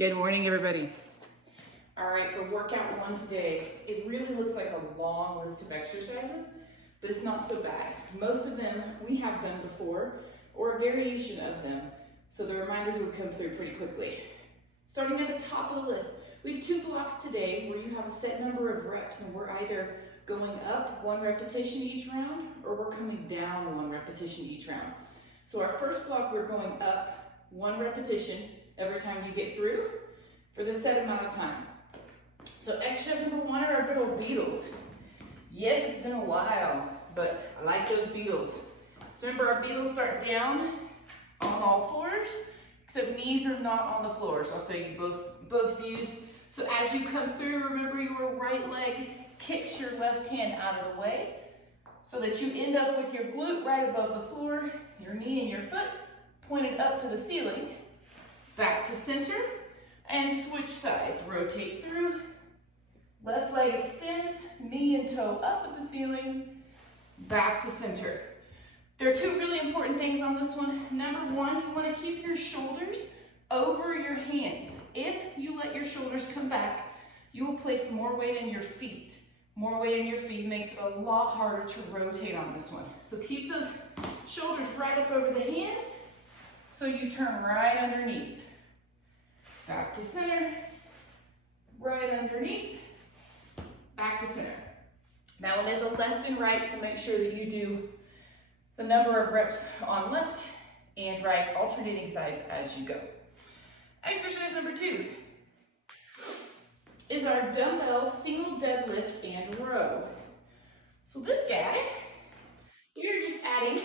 Good morning, everybody. All right, for workout one today, it really looks like a long list of exercises, but it's not so bad. Most of them we have done before, or a variation of them, so the reminders will come through pretty quickly. Starting at the top of the list, we have 2 blocks today where you have a set number of reps, and we're either going up 1 repetition each round, or we're coming down 1 repetition each round. So our first block, we're going up 1 repetition every time you get through for the set amount of time. So exercise number 1 are our good old Beatles. Yes, it's been a while, but I like those Beatles. So remember, our Beatles start down on all fours, except knees are not on the floor. So I'll show you both views. So as you come through, remember your right leg kicks your left hand out of the way so that you end up with your glute right above the floor, your knee and your foot pointed up to the ceiling. Back to center and switch sides. Rotate through. Left leg extends, knee and toe up at the ceiling. Back to center. There are 2 really important things on this one. Number 1, you want to keep your shoulders over your hands. If you let your shoulders come back, you will place more weight in your feet. More weight in your feet makes it a lot harder to rotate on this one. So keep those shoulders right up over the hands so you turn right underneath. Back to center, right underneath, back to center. That one is a left and right, so make sure that you do the number of reps on left and right, alternating sides as you go. Exercise number 2 is our dumbbell single deadlift and row. So this guy, you're just adding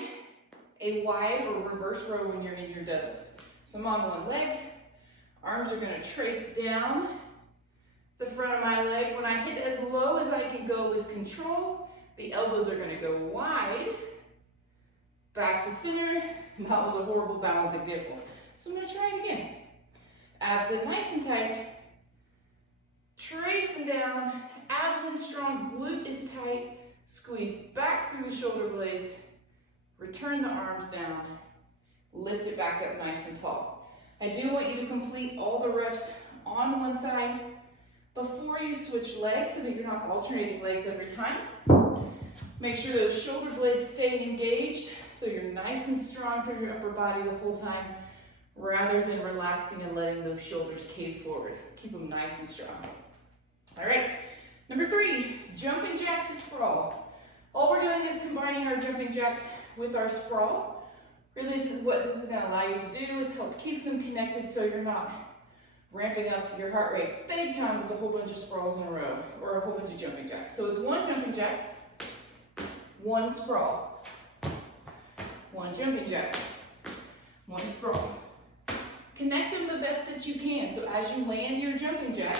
a wide or reverse row when you're in your deadlift. So I'm on one leg. Arms are going to trace down the front of my leg. When I hit as low as I can go with control, the elbows are going to go wide. Back to center. That was a horrible balance example. So I'm going to try it again. Abs in nice and tight. Tracing down. Abs in strong. Glute is tight. Squeeze back through the shoulder blades. Return the arms down. Lift it back up nice and tall. I do want you to complete all the reps on one side before you switch legs so that you're not alternating legs every time. Make sure those shoulder blades stay engaged so you're nice and strong through your upper body the whole time rather than relaxing and letting those shoulders cave forward. Keep them nice and strong. All right, number 3, jumping jack to sprawl. All we're doing is combining our jumping jacks with our sprawl. Really, what this is going to allow you to do is help keep them connected so you're not ramping up your heart rate big time with a whole bunch of sprawls in a row or a whole bunch of jumping jacks. So it's 1 jumping jack, 1 sprawl, 1 jumping jack, 1 sprawl. Connect them the best that you can. So as you land your jumping jack,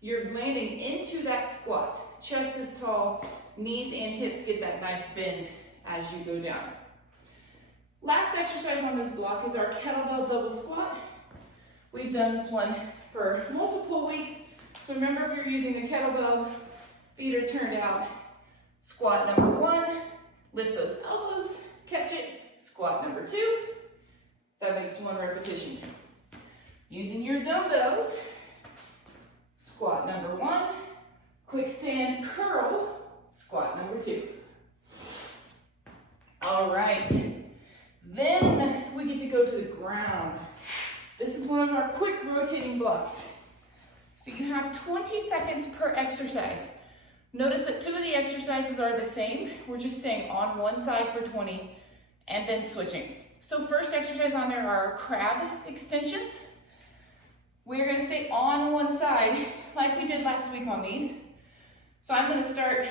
you're landing into that squat. Chest is tall, knees and hips get that nice bend as you go down. Last exercise on this block is our kettlebell double squat. We've done this one for multiple weeks. So remember, if you're using a kettlebell, feet are turned out. Squat number 1, lift those elbows, catch it. Squat number 2, that makes 1 repetition. Using your dumbbells, squat number 1, quick stand curl, squat number 2. All right. Then we get to go to the ground. This is one of our quick rotating blocks. So you have 20 seconds per exercise. Notice that 2 of the exercises are the same. We're just staying on one side for 20 and then switching. So first exercise on there are crab extensions. We're going to stay on one side like we did last week on these. So I'm going to start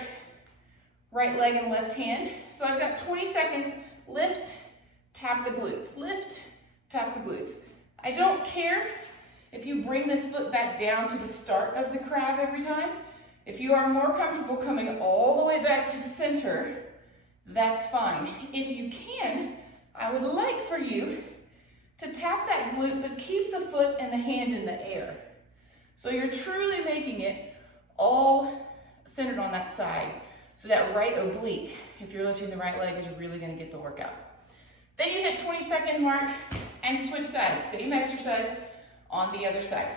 right leg and left hand. So I've got 20 seconds, lift, tap the glutes, lift, tap the glutes. I don't care if you bring this foot back down to the start of the crab every time. If you are more comfortable coming all the way back to center, that's fine. If you can, I would like for you to tap that glute, but keep the foot and the hand in the air. So you're truly making it all centered on that side. So that right oblique, if you're lifting the right leg, is really going to get the workout. Then you hit 20-second mark and switch sides. Same exercise on the other side.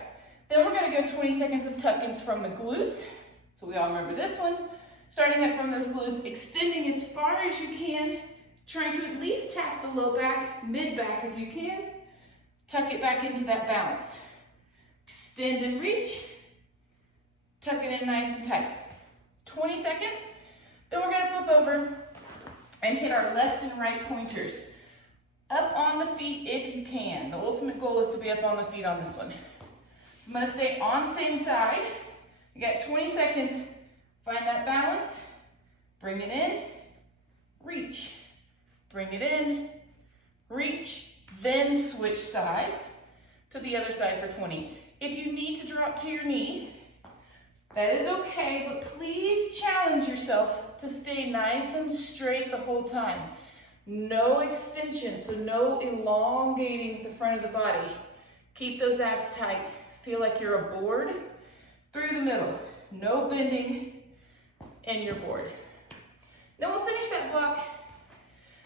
Then we're gonna go 20 seconds of tuck-ins from the glutes. So we all remember this one. Starting up from those glutes, extending as far as you can, trying to at least tap the low back, mid back if you can. Tuck it back into that balance. Extend and reach. Tuck it in nice and tight. 20 seconds. Then we're gonna flip over and hit our left and right pointers. Up on the feet if you can. The ultimate goal is to be up on the feet on this one. So I'm gonna stay on the same side. You got 20 seconds. Find that balance. Bring it in. Reach. Bring it in. Reach. Then switch sides to the other side for 20. If you need to drop to your knee, that is okay, but please challenge yourself to stay nice and straight the whole time. No extension, so no elongating the front of the body. Keep those abs tight. Feel like you're a board through the middle. No bending in your board. Then we'll finish that block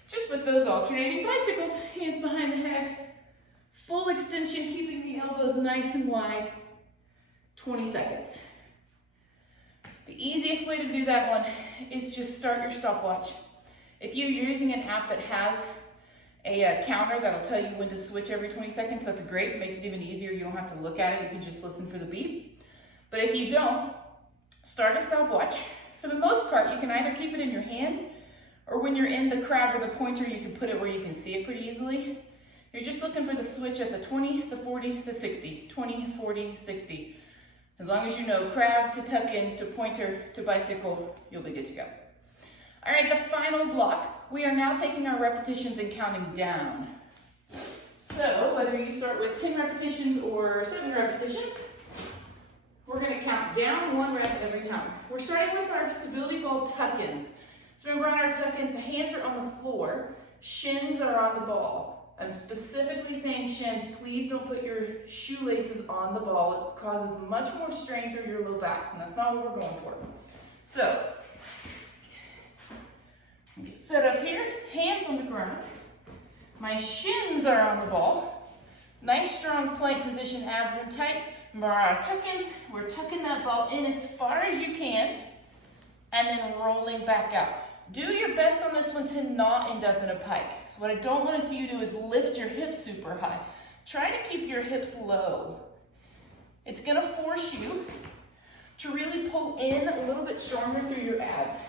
just with those alternating bicycles. Hands behind the head. Full extension, keeping the elbows nice and wide. 20 seconds. The easiest way to do that one is just start your stopwatch. If you're using an app that has a counter that'll tell you when to switch every 20 seconds, that's great. It makes it even easier. You don't have to look at it. You can just listen for the beep. But if you don't, start a stopwatch. For the most part, you can either keep it in your hand, or when you're in the crab or the pointer, you can put it where you can see it pretty easily. You're just looking for the switch at the 20, the 40, the 60. 20, 40, 60. As long as you know crab to tuck in to pointer to bicycle, you'll be good to go. All right, the final block, we are now taking our repetitions and counting down. So whether you start with 10 repetitions or 7 repetitions, we're gonna count down 1 rep every time. We're starting with our stability ball tuck-ins. So remember on our tuck-ins, the hands are on the floor, shins are on the ball. I'm specifically saying shins. Please don't put your shoelaces on the ball. It causes much more strain through your low back, and that's not what we're going for. So, get set up here, hands on the ground. My shins are on the ball. Nice strong plank position, abs in tight. Remember our tuck-ins, we're tucking that ball in as far as you can, and then rolling back out. Do your best on this one to not end up in a pike. So what I don't want to see you do is lift your hips super high. Try to keep your hips low. It's going to force you to really pull in a little bit stronger through your abs.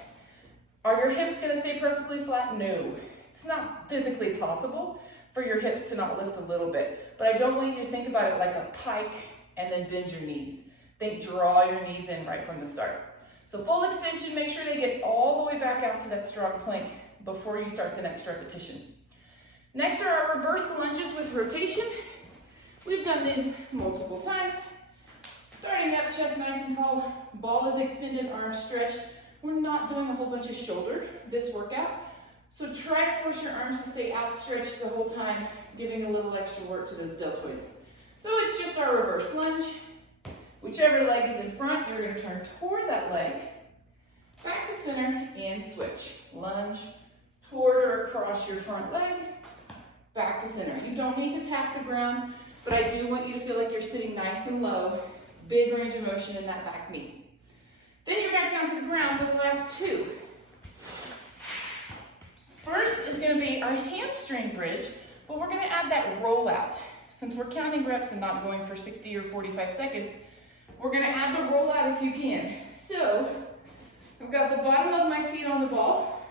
Are your hips going to stay perfectly flat? No. It's not physically possible for your hips to not lift a little bit. But I don't want you to think about it like a pike and then bend your knees. Think draw your knees in right from the start. So full extension, make sure they get all the way back out to that strong plank before you start the next repetition. Next are our reverse lunges with rotation. We've done these multiple times. Starting up, chest nice and tall, ball is extended, arms stretched. We're not doing a whole bunch of shoulder this workout. So try to force your arms to stay outstretched the whole time, giving a little extra work to those deltoids. So it's just our reverse lunge. Whichever leg is in front, you're going to turn toward that leg, back to center, and switch. Lunge toward or across your front leg, back to center. You don't need to tap the ground, but I do want you to feel like you're sitting nice and low, big range of motion in that back knee. Then you're back down to the ground for the last 2. First is going to be our hamstring bridge, but we're going to add that rollout. Since we're counting reps and not going for 60 or 45 seconds, we're going to add the rollout if you can. So, I've got the bottom of my feet on the ball.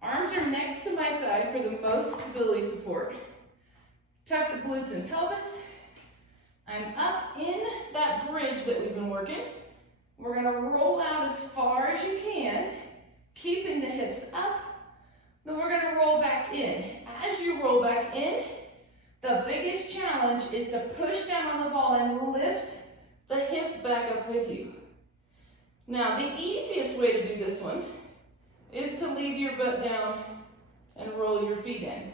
Arms are next to my side for the most stability support. Tuck the glutes and pelvis. I'm up in that bridge that we've been working. We're going to roll out as far as you can, keeping the hips up. Then we're going to roll back in. As you roll back in, the biggest challenge is to push down on the ball and lift the hips back up with you. Now, the easiest way to do this one is to leave your butt down and roll your feet in.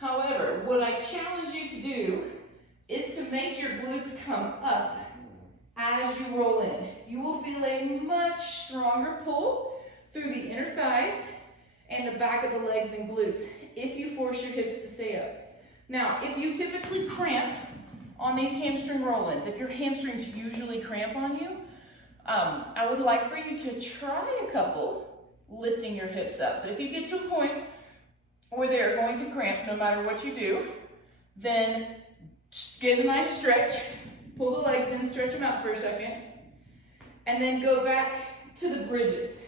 However, what I challenge you to do is to make your glutes come up as you roll in. You will feel a much stronger pull through the inner thighs and the back of the legs and glutes if you force your hips to stay up. Now, if you typically cramp on these hamstring roll-ins, if your hamstrings usually cramp on you, I would like for you to try a couple lifting your hips up. But if you get to a point where they're going to cramp no matter what you do, then get a nice stretch, pull the legs in, stretch them out for a second, and then go back to the bridges.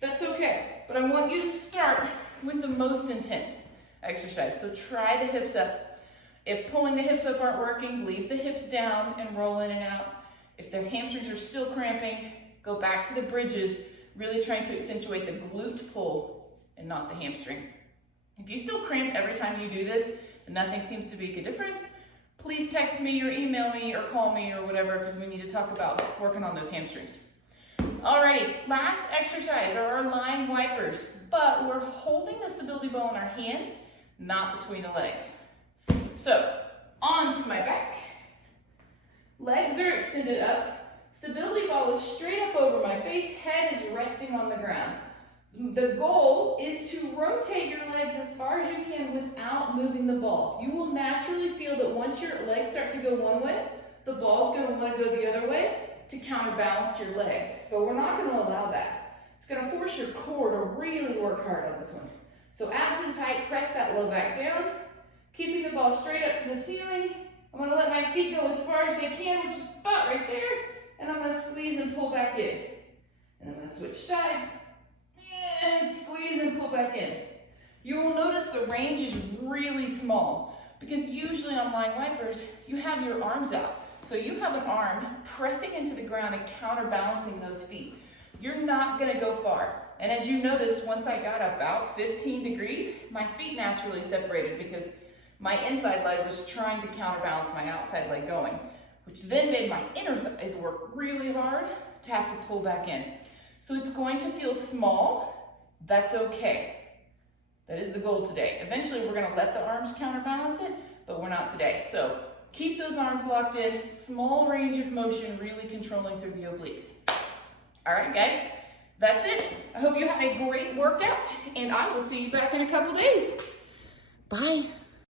That's okay, but I want you to start with the most intense exercise. So try the hips up. If pulling the hips up aren't working, leave the hips down and roll in and out. If their hamstrings are still cramping, go back to the bridges, really trying to accentuate the glute pull and not the hamstring. If you still cramp every time you do this and nothing seems to make a difference, please text me or email me or call me or whatever, because we need to talk about working on those hamstrings. Alrighty, last exercise are our line wipers, but we're holding the stability ball in our hands, not between the legs. So, onto my back. Legs are extended up. Stability ball is straight up over my face. Head is resting on the ground. The goal is to rotate your legs as far as you can without moving the ball. You will naturally feel that once your legs start to go one way, the ball's going to want to go the other way to counterbalance your legs. But we're not going to allow that. It's going to force your core to really work hard on this one. So abs and tight, press that low back down. Keeping the ball straight up to the ceiling. I'm going to let my feet go as far as they can, which is about right there. And I'm going to squeeze and pull back in. And I'm going to switch sides. And squeeze and pull back in. You will notice the range is really small because usually on line wipers, you have your arms out. So you have an arm pressing into the ground and counterbalancing those feet. You're not going to go far. And as you notice, once I got about 15 degrees, my feet naturally separated because my inside leg was trying to counterbalance my outside leg going, which then made my inner thighs work really hard to have to pull back in. So it's going to feel small. That's okay. That is the goal today. Eventually, we're going to let the arms counterbalance it, but we're not today. So keep those arms locked in, small range of motion, really controlling through the obliques. All right, guys, that's it. I hope you have a great workout, and I will see you back in a couple days. Bye.